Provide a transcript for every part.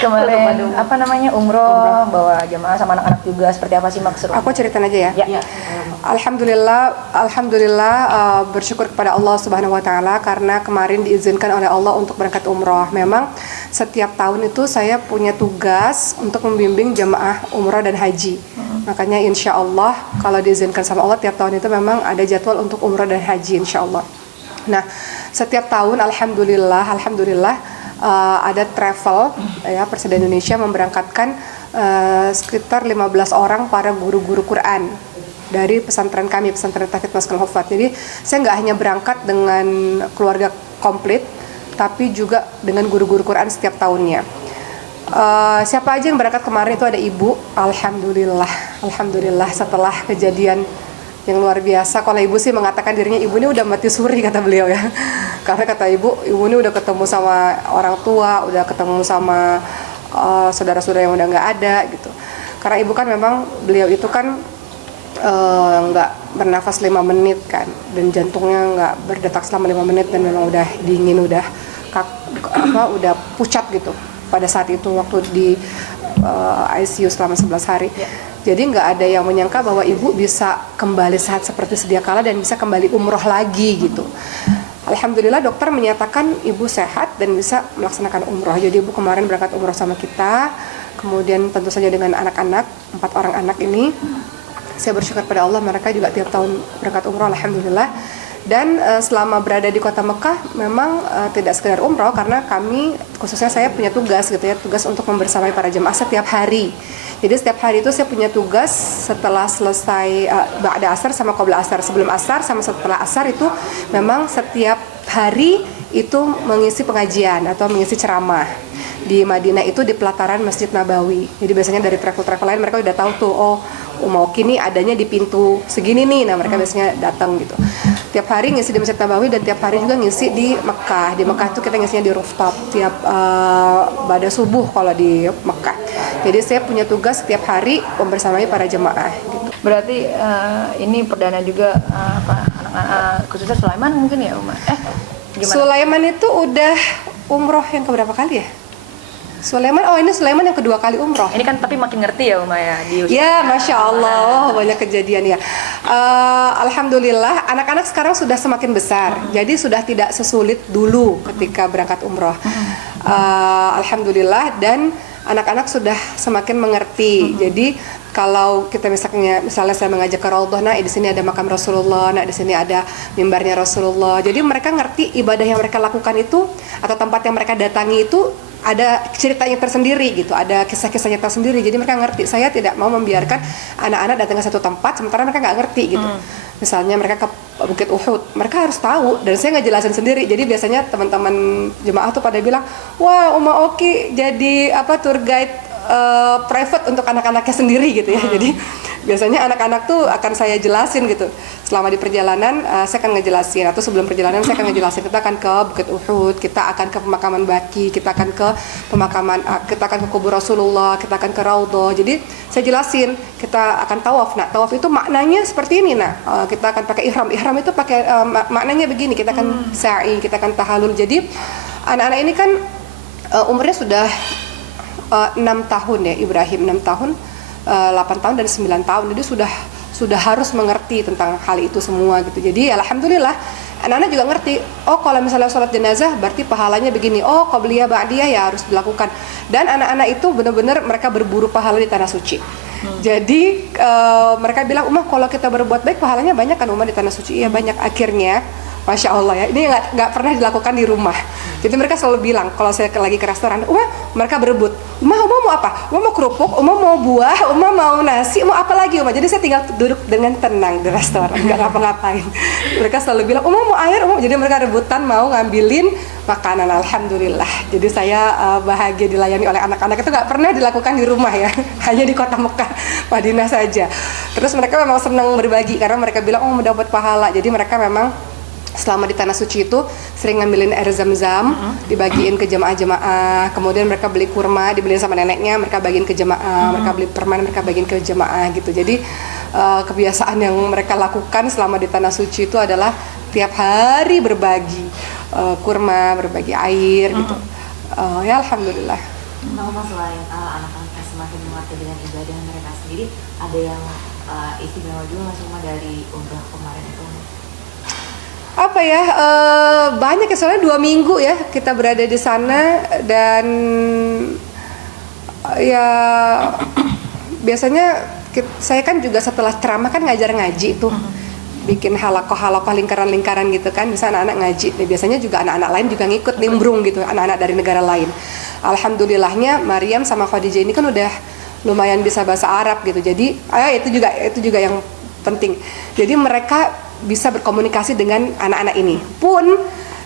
kemarin apa namanya umroh bawa jamaah sama anak-anak juga, seperti apa sih maksudnya? Aku ceritain aja ya. Alhamdulillah bersyukur kepada Allah Subhanahu Wa Taala karena kemarin diizinkan oleh Allah untuk berangkat umroh. Memang setiap tahun itu saya punya tugas untuk membimbing jamaah umroh dan haji. Makanya insya Allah kalau diizinkan sama Allah tiap tahun itu memang ada jadwal untuk umroh dan haji insya Allah. Nah setiap tahun alhamdulillah ada travel ya, Persada Indonesia memberangkatkan sekitar 15 orang para guru-guru Quran dari pesantren kami, pesantren Tahfidz Maskanul Huffaz. Jadi saya nggak hanya berangkat dengan keluarga komplit, tapi juga dengan guru-guru Quran setiap tahunnya. Siapa aja yang berangkat kemarin itu ada ibu, alhamdulillah setelah kejadian yang luar biasa. Kalau ibu sih mengatakan dirinya ibu ini udah mati suri kata beliau ya. Karena kata ibu ini udah ketemu sama orang tua, udah ketemu sama saudara-saudara yang udah nggak ada gitu. Karena ibu kan memang beliau itu kan nggak bernafas 5 menit kan, dan jantungnya nggak berdetak selama 5 menit dan memang udah dingin, udah pucat gitu pada saat itu waktu di ICU selama 11 hari. Jadi nggak ada yang menyangka bahwa ibu bisa kembali sehat seperti sedia kala dan bisa kembali umroh lagi gitu. Alhamdulillah dokter menyatakan ibu sehat dan bisa melaksanakan umroh. Jadi ibu kemarin berangkat umroh sama kita, kemudian tentu saja dengan anak-anak, 4 orang anak ini. Saya bersyukur pada Allah, mereka juga tiap tahun berangkat umroh alhamdulillah. Dan selama berada di kota Mekah memang tidak sekedar umroh, karena kami, khususnya saya punya tugas gitu ya, tugas untuk membersamai para jemaah setiap hari. Jadi setiap hari itu saya punya tugas setelah selesai ba'da asar sama qabla asar, sebelum asar sama setelah asar itu memang setiap hari itu mengisi pengajian atau mengisi ceramah. Di Madinah itu di pelataran Masjid Nabawi. Jadi biasanya dari travel lain mereka udah tahu tuh, oh mau kini adanya di pintu segini nih. Nah mereka biasanya datang gitu. Tiap hari ngisi di Masjid Nabawi dan tiap hari juga ngisi di Mekah. Di Mekah itu kita ngisinya di rooftop tiap pada subuh kalau di Mekah. Jadi saya punya tugas setiap hari membersamai para jemaah gitu. Berarti ini perdana juga anak-anak khususnya Sulaiman mungkin ya Uma? Gimana? Sulaiman itu udah umroh yang keberapa kali ya? Ini Sulaiman yang kedua kali umroh. Ini kan tapi makin ngerti ya Uma ya di usia. Ya, Masya Allah, banyak kejadian ya. Alhamdulillah, anak-anak sekarang sudah semakin besar. Jadi sudah tidak sesulit dulu ketika berangkat umroh. Alhamdulillah, dan anak-anak sudah semakin mengerti. Jadi kalau kita misalnya saya mengajak ke Raudhah, nah di sini ada makam Rasulullah, nah di sini ada mimbarnya Rasulullah. Jadi mereka ngerti ibadah yang mereka lakukan itu atau tempat yang mereka datangi itu ada ceritanya tersendiri gitu, ada kisah-kisahnya tersendiri. Jadi mereka ngerti. Saya tidak mau membiarkan anak-anak datang ke satu tempat sementara mereka nggak ngerti gitu. Misalnya mereka ke Bukit Uhud, mereka harus tahu dan saya nggak jelasin sendiri. Jadi biasanya teman-teman jemaah tuh pada bilang, wah Uma Oki jadi tour guide private untuk anak-anaknya sendiri gitu ya. Jadi biasanya anak-anak tuh akan saya jelasin gitu selama di perjalanan. Saya akan ngejelasin, atau sebelum perjalanan saya akan ngejelasin, kita akan ke Bukit Uhud, kita akan ke pemakaman Baqi, kita akan ke kubur Rasulullah, kita akan ke Raudhah. Jadi saya jelasin, kita akan tawaf. Nah tawaf itu maknanya seperti ini. Nah kita akan pakai ihram itu pakai maknanya begini. Kita akan sa'i, kita akan tahalul. Jadi anak-anak ini kan umurnya sudah 6 tahun ya, Ibrahim 6 tahun, 8 tahun dan 9 tahun. Jadi sudah harus mengerti tentang hal itu semua gitu. Jadi alhamdulillah anak-anak juga ngerti. Oh kalau misalnya sholat jenazah berarti pahalanya begini. Oh qabliyah ba'diyah ya harus dilakukan. Dan anak-anak itu benar-benar mereka berburu pahala di tanah suci. Jadi mereka bilang, Umah kalau kita berbuat baik pahalanya banyak kan Umah di tanah suci? Iya banyak. Akhirnya Masya Allah ya, ini nggak pernah dilakukan di rumah. Jadi mereka selalu bilang, kalau saya lagi ke restoran, mereka berebut, Uma mau apa? Uma mau kerupuk, Uma mau buah, Uma mau nasi, mau apa lagi Uma? Jadi saya tinggal duduk dengan tenang di restoran, nggak ngapa-ngapain. Mereka selalu bilang, Uma mau air, Uma. Jadi mereka rebutan mau ngambilin makanan, alhamdulillah. Jadi saya bahagia dilayani oleh anak-anak. Itu nggak pernah dilakukan di rumah ya, hanya di kota Mekah, Madinah saja. Terus mereka memang senang berbagi karena mereka bilang, mau dapat pahala. Jadi mereka memang selama di tanah suci itu sering ngambilin air zam-zam, dibagiin ke jemaah-jemaah. Kemudian mereka beli kurma, dibeliin sama neneknya, mereka bagiin ke jemaah. Mereka beli permen, mereka bagiin ke jemaah gitu. Jadi kebiasaan yang mereka lakukan selama di tanah suci itu adalah tiap hari berbagi kurma, berbagi air gitu. Ya alhamdulillah. Nah, selain anak-anak yang semakin mengerti dengan ibadah mereka sendiri, ada yang istimewa juga nggak cuma dari umrah kemarin itu? Apa ya, banyak ya, soalnya 2 minggu ya kita berada di sana. Dan ya biasanya saya kan juga setelah ceramah kan ngajar ngaji tuh, bikin halakoh lingkaran-lingkaran gitu kan, bisa anak-anak ngaji. Dan biasanya juga anak-anak lain juga ngikut nimbrung gitu, anak-anak dari negara lain. Alhamdulillahnya Maryam sama Khadijah ini kan udah lumayan bisa bahasa Arab gitu. Jadi itu juga yang penting. Jadi mereka bisa berkomunikasi dengan anak-anak ini. Pun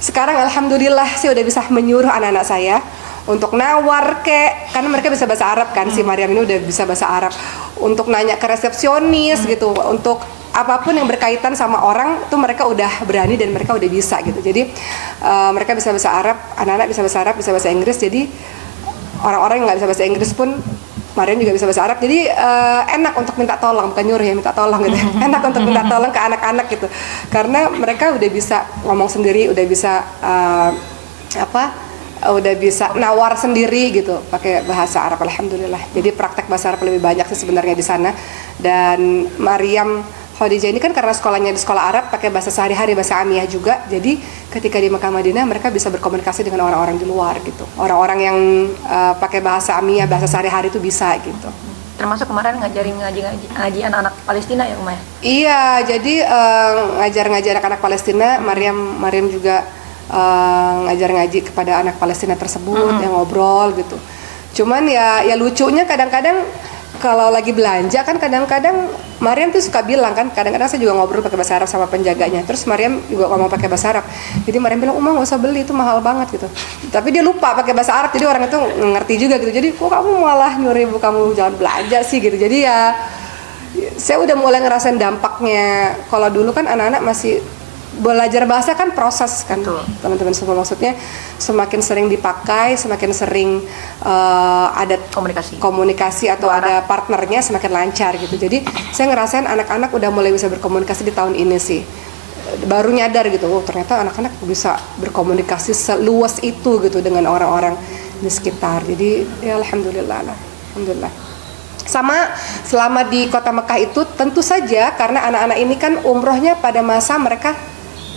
sekarang alhamdulillah saya udah bisa menyuruh anak-anak saya untuk nawar karena mereka bisa bahasa Arab kan, si Maryam ini udah bisa bahasa Arab, untuk nanya ke resepsionis gitu, untuk apapun yang berkaitan sama orang tuh mereka udah berani dan mereka udah bisa gitu. Jadi mereka bisa bahasa Arab, anak-anak bisa bahasa Arab, bisa bahasa Inggris. Jadi orang-orang yang nggak bisa bahasa Inggris pun Maryam juga bisa bahasa Arab. Jadi enak untuk minta tolong, bukan nyuruh ya, minta tolong gitu. Enak untuk minta tolong ke anak-anak gitu, karena mereka udah bisa ngomong sendiri, udah bisa udah bisa nawar sendiri gitu pakai bahasa Arab, alhamdulillah. Jadi praktek bahasa Arab lebih banyak sih sebenarnya di sana. Dan Maryam Khadijah ini kan karena sekolahnya di sekolah Arab, pakai bahasa sehari-hari, bahasa Amiyah juga. Jadi ketika di Mekah Madinah mereka bisa berkomunikasi dengan orang-orang di luar gitu. Orang-orang yang pakai bahasa Amiyah, bahasa sehari-hari itu bisa gitu. Termasuk kemarin ngaji anak-anak Palestina ya, Umay? Iya, jadi ngajar anak-anak Palestina. Maryam juga ngajar ngaji kepada anak Palestina tersebut, yang ngobrol gitu. Cuman ya lucunya kadang-kadang kalau lagi belanja kan, kadang-kadang Maryam tuh suka bilang kan, kadang-kadang saya juga ngobrol pakai bahasa Arab sama penjaganya, terus Maryam juga ngomong pakai bahasa Arab. Jadi Maryam bilang, nggak usah beli, itu mahal banget gitu. Tapi dia lupa pakai bahasa Arab, jadi orang itu ngerti juga gitu. Jadi kok kamu malah nyuruh ibu kamu jangan belanja sih gitu. Jadi ya saya udah mulai ngerasain dampaknya. Kalau dulu kan anak-anak masih belajar bahasa kan proses kan, teman-teman semua. Maksudnya semakin sering dipakai, semakin sering ada komunikasi atau ada partnernya, semakin lancar gitu. Jadi saya ngerasain anak-anak udah mulai bisa berkomunikasi di tahun ini sih. Baru nyadar gitu, ternyata anak-anak bisa berkomunikasi seluas itu gitu dengan orang-orang di sekitar. Jadi ya alhamdulillah. Sama selama di kota Mekah itu tentu saja karena anak-anak ini kan umrohnya pada masa mereka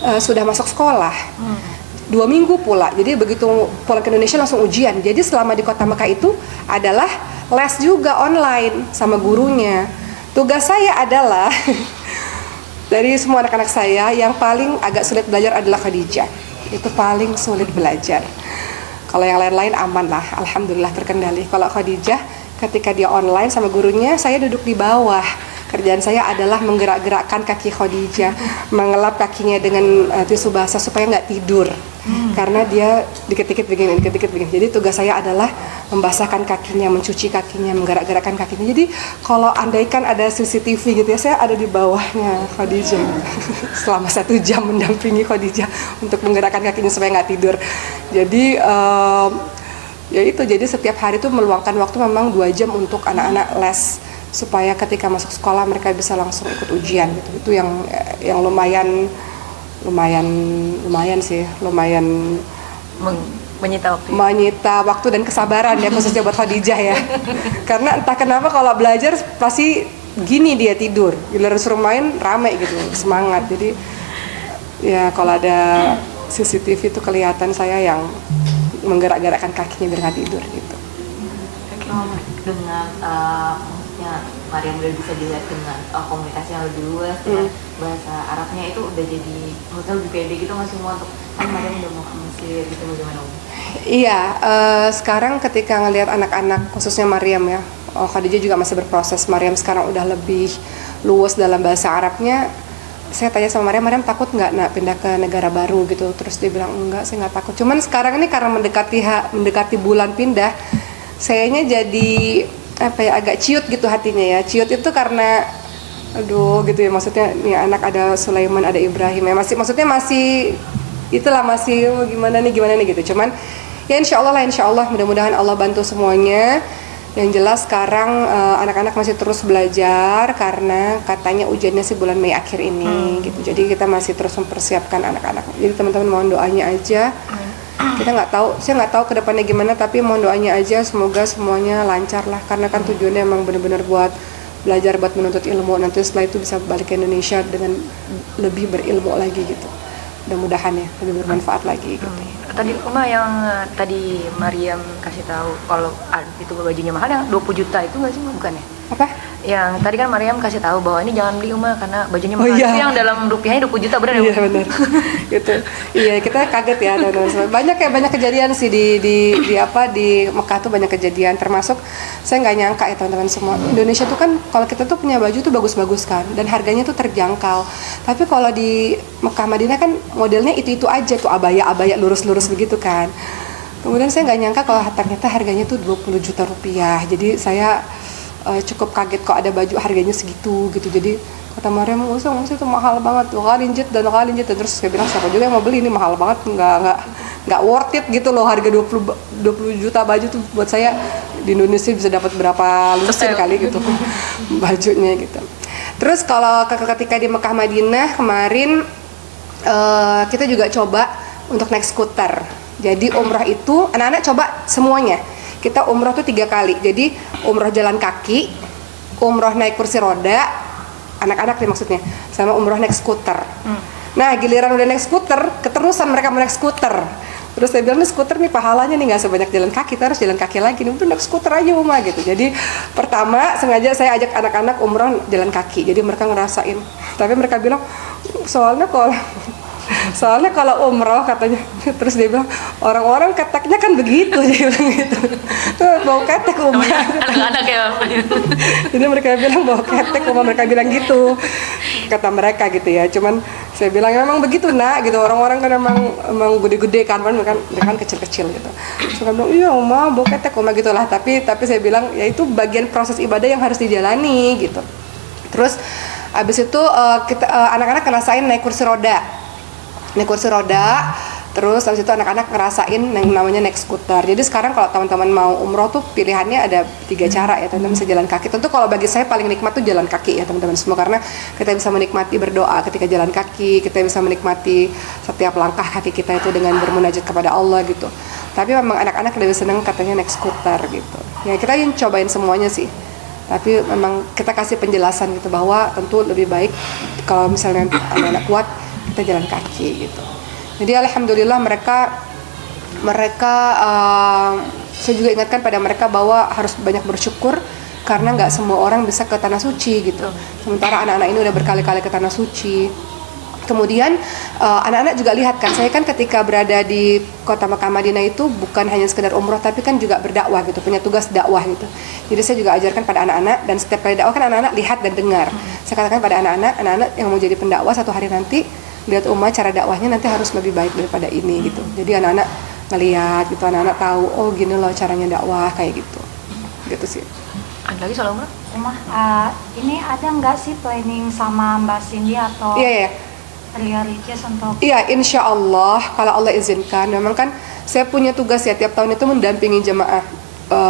sudah masuk sekolah 2 minggu pula. Jadi begitu pulang ke Indonesia langsung ujian. Jadi selama di kota Mekah itu adalah les juga online sama gurunya. Tugas saya adalah dari semua anak-anak saya yang paling agak sulit belajar adalah Khadijah. Itu paling sulit belajar. Kalau yang lain-lain aman lah, alhamdulillah terkendali. Kalau Khadijah ketika dia online sama gurunya, saya duduk di bawah. Kerjaan saya adalah menggerak-gerakkan kaki Khadijah, mengelap kakinya dengan tisu basah supaya nggak tidur. Karena dia dikit-dikit begini. Jadi tugas saya adalah membasahkan kakinya, mencuci kakinya, menggerak-gerakkan kakinya. Jadi kalau andaikan ada CCTV gitu ya, saya ada di bawahnya Khadijah. Selama 1 jam mendampingi Khadijah untuk menggerakkan kakinya supaya nggak tidur. Jadi ya itu, jadi setiap hari itu meluangkan waktu memang 2 jam untuk anak-anak les, supaya ketika masuk sekolah mereka bisa langsung ikut ujian gitu. Itu yang lumayan sih, menyita waktu dan kesabaran ya, khususnya buat Khadijah ya. Karena entah kenapa kalau belajar pasti gini dia tidur, giliran suruh main rame gitu, semangat. Jadi ya kalau ada CCTV itu kelihatan saya yang menggerak-gerakkan kakinya biar nggak tidur gitu. Dengan maksudnya Maryam udah bisa dilihat dengan komunikasi yang lebih luas, dengan bahasa Arabnya itu udah jadi maksudnya lebih pede gitu nggak semua untuk kan Maryam udah mau ke Mesir gitu, bagaimana? Iya, sekarang ketika ngelihat anak-anak khususnya Maryam ya, Khadijah juga masih berproses. Maryam sekarang udah lebih luas dalam bahasa Arabnya. Saya tanya sama Maryam takut nggak nak pindah ke negara baru gitu? Terus dia bilang enggak, saya nggak takut. Cuman sekarang ini karena mendekati bulan pindah, sayanya jadi agak ciut gitu hatinya ya. Ciut itu karena aduh gitu ya, maksudnya nih anak ada Sulaiman, ada Ibrahim ya, maksudnya masih itulah, masih gimana nih gitu. Cuman ya insya Allah mudah-mudahan Allah bantu semuanya. Yang jelas sekarang anak-anak masih terus belajar karena katanya ujiannya sih bulan Mei akhir ini gitu. Jadi kita masih terus mempersiapkan anak-anak. Jadi teman-teman mohon doanya aja Kita nggak tahu, saya nggak tahu kedepannya gimana, tapi mohon doanya aja semoga semuanya lancar lah, karena kan tujuannya emang benar-benar buat belajar, buat menuntut ilmu, nanti setelah itu bisa balik ke Indonesia dengan lebih berilmu lagi gitu, mudah-mudahan ya lebih bermanfaat lagi gitu. Tadi Uma yang tadi Mariam kasih tahu kalau itu bajunya mahal yang 20 juta itu nggak sih, bukan ya? Apa? Yang tadi kan Mariam kasih tahu bahwa ini jangan beli Uma karena bajunya Oh, mahal. iya. Itu yang dalam rupiahnya 20 juta benar ya? Iya benar. Gitu. Iya, kita kaget ya, teman-teman. Banyak kejadian sih di Mekah tuh, banyak kejadian, termasuk saya nggak nyangka ya teman-teman semua. Indonesia tuh kan kalau kita tuh punya baju tuh bagus-bagus kan, dan harganya tuh terjangkau. Tapi kalau di Mekah Madinah kan modelnya itu aja tuh, abaya lurus-lurus begitu kan. Kemudian saya nggak nyangka kalau ternyata harganya tuh 20 juta rupiah. Jadi saya cukup kaget kok ada baju harganya segitu gitu. Jadi kata Mariam, usah itu mahal banget, kali linjit dan terus saya bilang siapa juga yang mau beli, ini mahal banget, nggak worth it gitu loh, harga 20 juta baju tuh buat saya di Indonesia bisa dapat berapa lusin kali gitu bajunya gitu. Terus kalau ketika di Mekah Madinah kemarin kita juga coba untuk naik skuter. Jadi umrah itu anak-anak coba semuanya. Kita umroh tuh 3 kali. Jadi umroh jalan kaki, umroh naik kursi roda, anak-anak nih maksudnya, sama umroh naik skuter. Nah giliran udah naik skuter, keterusan mereka mau naik skuter. Terus saya bilang, nih skuter nih pahalanya nih nggak sebanyak jalan kaki, kita harus jalan kaki lagi nih, udah naik skuter aja Uma gitu. Jadi pertama sengaja saya ajak anak-anak umroh jalan kaki, jadi mereka ngerasain. Tapi mereka bilang, soalnya kalau umroh katanya, terus dia bilang orang-orang keteknya kan begitu, dia bilang gitu. Bau ketek umroh. Anak-anak ya. Jadi mereka bilang bau ketek, mereka bilang gitu, kata mereka gitu ya. Cuman saya bilang memang begitu nak, gitu. Orang-orang kan emang gede-gede kan kecil-kecil gitu. Terus mereka bilang iya Uma bau ketek gitulah. Tapi saya bilang ya itu bagian proses ibadah yang harus dijalani gitu. Terus abis itu anak-anak ngerasain naik kursi roda, terus habis itu anak-anak ngerasain yang namanya naik skuter. Jadi sekarang kalau teman-teman mau umroh tuh pilihannya ada 3 cara ya, teman-teman bisa jalan kaki. Tentu kalau bagi saya paling nikmat tuh jalan kaki ya teman-teman semua, karena kita bisa menikmati berdoa ketika jalan kaki, kita bisa menikmati setiap langkah kaki kita itu dengan bermunajat kepada Allah gitu. Tapi memang anak-anak lebih senang katanya naik skuter gitu. Ya kita ingin cobain semuanya sih. Tapi memang kita kasih penjelasan gitu bahwa tentu lebih baik kalau misalnya anak-anak kuat kita jalan kaki gitu. Jadi alhamdulillah mereka saya juga ingatkan pada mereka bahwa harus banyak bersyukur karena nggak semua orang bisa ke tanah suci gitu. Sementara anak-anak ini udah berkali-kali ke tanah suci. Kemudian anak-anak juga lihat kan, saya kan ketika berada di kota Mekah Madinah itu bukan hanya sekedar umroh tapi kan juga berdakwah gitu, punya tugas dakwah gitu. Jadi saya juga ajarkan pada anak-anak, dan setiap kali dakwah kan anak-anak lihat dan dengar. Saya katakan pada anak-anak yang mau jadi pendakwah satu hari nanti, lihat cara dakwahnya nanti harus lebih baik daripada ini gitu. Jadi anak-anak ngelihat gitu, anak-anak tahu oh gini loh caranya dakwah kayak gitu. Gitu sih. Ada lagi soal umrah? Ini ada nggak sih planning sama Mbak Cindy atau Iya. Ria Ricis untuk Iya, insya Allah kalau Allah izinkan. Memang kan saya punya tugas ya tiap tahun itu mendampingi jemaah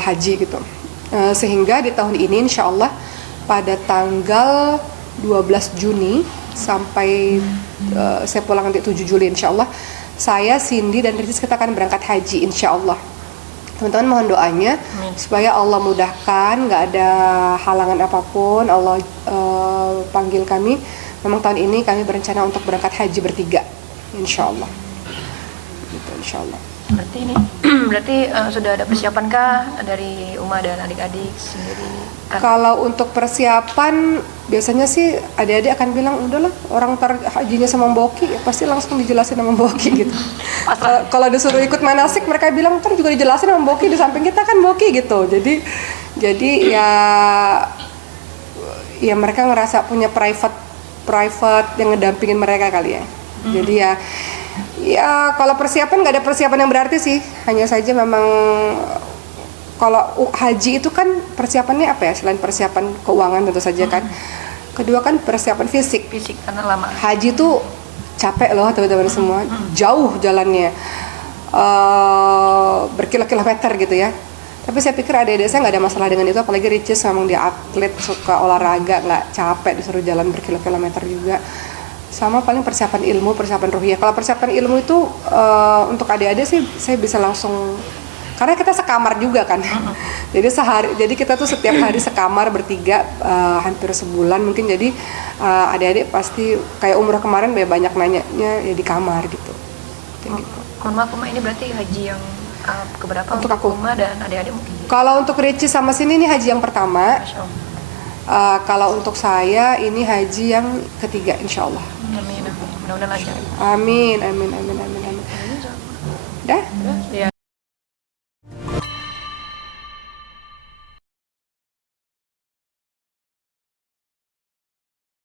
haji gitu. Sehingga di tahun ini insya Allah pada tanggal 12 Juni sampai saya pulang nanti 7 Juli insya Allah, saya, Cindy dan Ricis kita akan berangkat haji insya Allah. Teman-teman mohon doanya supaya Allah mudahkan, nggak ada halangan apapun. Allah panggil kami. Memang tahun ini kami berencana untuk berangkat haji bertiga, insya Allah. Gitu, insya Allah. Berarti sudah ada persiapankah dari Uma dan adik-adik sendiri? Kalau untuk persiapan biasanya sih adik-adik akan bilang udahlah orang ntar hajinya sama Mboki ya pasti langsung dijelasin sama Mboki gitu. Kalau disuruh ikut manasik mereka bilang ntar juga dijelasin sama Mboki, di samping kita kan Mboki gitu. Jadi ya mereka ngerasa punya private yang ngedampingin mereka kali ya. Jadi ya kalau persiapan nggak ada persiapan yang berarti sih, hanya saja memang kalau haji itu kan persiapannya apa ya, selain persiapan keuangan tentu saja kan, kedua kan persiapan fisik karena lama. Haji tuh capek loh teman-teman semua, jauh jalannya, berkilo-kilometer gitu ya. Tapi saya pikir adik-adik saya nggak ada masalah dengan itu, apalagi Ricis memang dia atlet, suka olahraga, nggak capek disuruh jalan berkilo-kilometer juga. Sama paling persiapan ilmu, persiapan ruhiyah. Kalau persiapan ilmu itu untuk adik-adik sih saya bisa langsung, karena kita sekamar juga kan. Jadi kita tuh setiap hari sekamar bertiga hampir sebulan mungkin. Jadi adik-adik pasti kayak umrah kemarin banyak nanyanya ya di kamar gitu. Kayak gitu. Mohon maaf Uma, ini berarti haji yang keberapa Untuk aku? Uma dan adik-adik mungkin? Kalau untuk Reci sama sini ini haji yang pertama. Masya Allah. Kalau untuk saya ini haji yang ketiga insya Allah. Amin, amin. Mudah-mudahan lancar. Amin, amin, amin, amin.